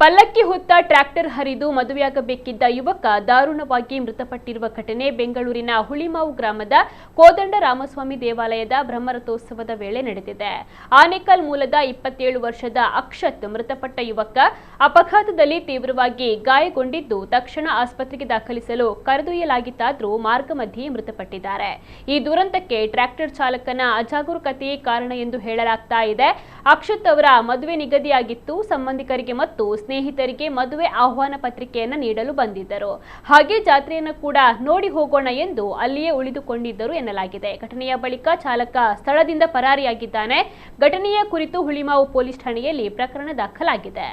ಪಲ್ಲಕ್ಕಿ ಹೊತ್ತ ಟ್ರ್ಯಾಕ್ಟರ್ ಹರಿದು ಮದುವೆಯಾಗಬೇಕಿದ್ದ ಯುವಕ ದಾರುಣವಾಗಿ ಮೃತಪಟ್ಟಿರುವ ಘಟನೆ ಬೆಂಗಳೂರಿನ ಹುಳಿಮಾವು ಗ್ರಾಮದ ಕೋದಂಡ ರಾಮಸ್ವಾಮಿ ದೇವಾಲಯದ ಬ್ರಹ್ಮರಥೋತ್ಸವದ ವೇಳೆ ನಡೆದಿದೆ. ಆನೇಕಲ್ ಮೂಲದ 27 ವರ್ಷದ ಅಕ್ಷತ್ ಮೃತಪಟ್ಟ ಯುವಕ ಅಪಘಾತದಲ್ಲಿ ತೀವ್ರವಾಗಿ ಗಾಯಗೊಂಡಿದ್ದು ತಕ್ಷಣ ಆಸ್ಪತ್ರೆಗೆ ದಾಖಲಿಸಲು ಕರೆದೊಯ್ಯಲಾಗಿತ್ತಾದರೂ ಮಾರ್ಗ ಮಧ್ಯೆ ಮೃತಪಟ್ಟಿದ್ದಾರೆ. ಈ ದುರಂತಕ್ಕೆ ಟ್ರ್ಯಾಕ್ಟರ್ ಚಾಲಕನ ಅಜಾಗರೂಕತೆಯೇ ಕಾರಣ ಎಂದು ಹೇಳಲಾಗ್ತಾ ಇದೆ. ಅಕ್ಷತ್ ಅವರ ಮದುವೆ ನಿಗದಿಯಾಗಿತ್ತು. ಸಂಬಂಧಿಕರಿಗೆ ಮತ್ತು ಸ್ನೇಹಿತರಿಗೆ ಮದುವೆ ಆಹ್ವಾನ ಪತ್ರಿಕೆಯನ್ನು ನೀಡಲು ಬಂದಿದ್ದರು. ಹಾಗೆ ಜಾತ್ರೆಯನ್ನು ಕೂಡ ನೋಡಿ ಹೋಗೋಣ ಎಂದು ಅಲ್ಲಿಯೇ ಉಳಿದುಕೊಂಡಿದ್ದರು ಎನ್ನಲಾಗಿದೆ. ಘಟನೆಯ ಬಳಿಕ ಚಾಲಕ ಸ್ಥಳದಿಂದ ಪರಾರಿಯಾಗಿದ್ದಾನೆ. ಘಟನೆಯ ಕುರಿತು ಹುಳಿಮಾವು ಪೊಲೀಸ್ ಠಾಣೆಯಲ್ಲಿ ಪ್ರಕರಣ ದಾಖಲಾಗಿದೆ.